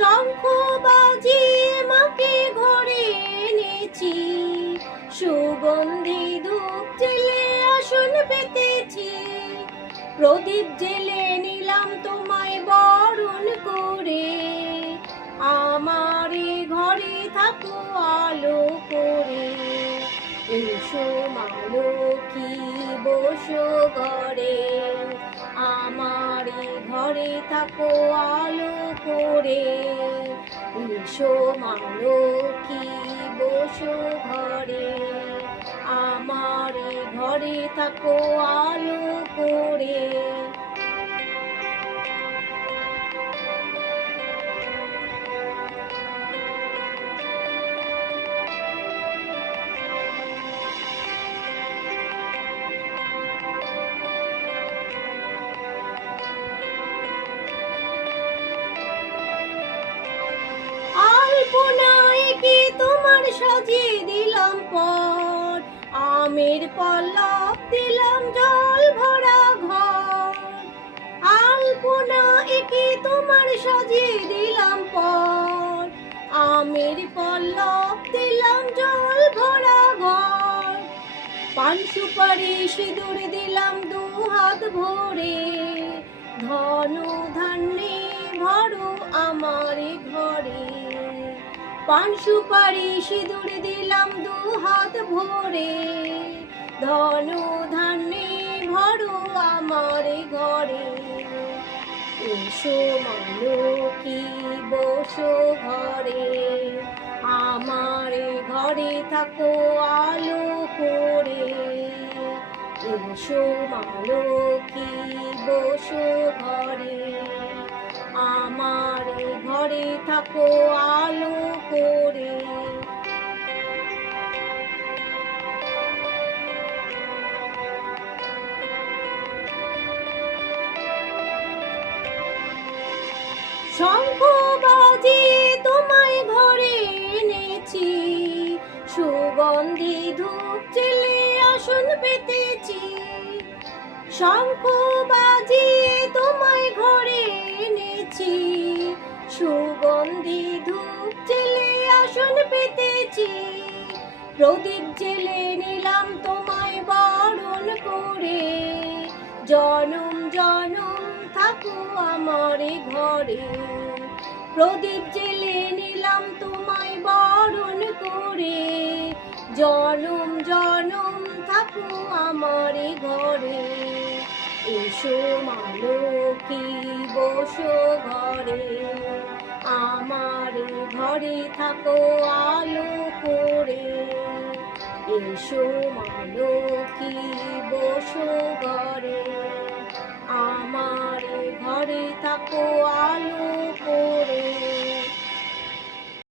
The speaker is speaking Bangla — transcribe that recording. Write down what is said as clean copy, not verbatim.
শঙ্খ বাজিয়ে মাকে ঘরে এনেছি, সুগন্ধি ধূপ জেলে আসন পেতেছি, প্রদীপ জেলে নিলাম তোমায় বরণ করে, আমার ঘরে থাকো আলো করে। এসো মা লক্ষ্মী বসো ঘরে, আমার ঘরে থাকো আলো করে। এসো মা লক্ষ্মী বসো ঘরে, আমার ঘরে থাকো আলো করে। আলপনায় কি তোমার সাজিয়ে দিলাম পট, আমের পল্লব দিলাম জল ভরা ঘর। আলপনা একে তোমার সাজিয়ে দিলাম পট, আমের পল্লব দিলাম জল ভরা ঘর। পান সুপারি সিঁদুর দিলাম দু হাত ভরে, ধন ধান্যে ভরো আমার ঘরে। পান সুপারি সিঁদুর দিলাম দু হাত ভরে, ধন ধান্যে ভরো আমার ঘরে। এসো মা লক্ষ্মী বসো ঘরে, আমার ঘরে থাকো আলো করে। এসো মা লক্ষ্মী বসো ঘরে, আমার ঘরে থাকো আলো করে। শঙ্খ বাজিয়ে তোমায় ঘরে এনেছি, সুগন্ধি ধূপ জেলে আসন পেতেছি। শঙ্খ বাজিয়ে তোমায় ঘরে এনেছি, সুগন্ধি ধূপ জেলে আসন পেতেছি, প্রদীপ জেলে নিলাম তোমায় বরণ করে। জনম জনম থাকো আমার ঘরে, প্রদীপ জেলে নিলাম তোমায় বরণ করে। জনম জনম থাকো আমার ঘরে। এসো মা লক্ষ্মী বসো ঘরে, আমার ঘরে থাকো আলো করে। এসো মা লক্ষ্মী বসো ঘরে, আমার ঘরে থাকো আলো করে।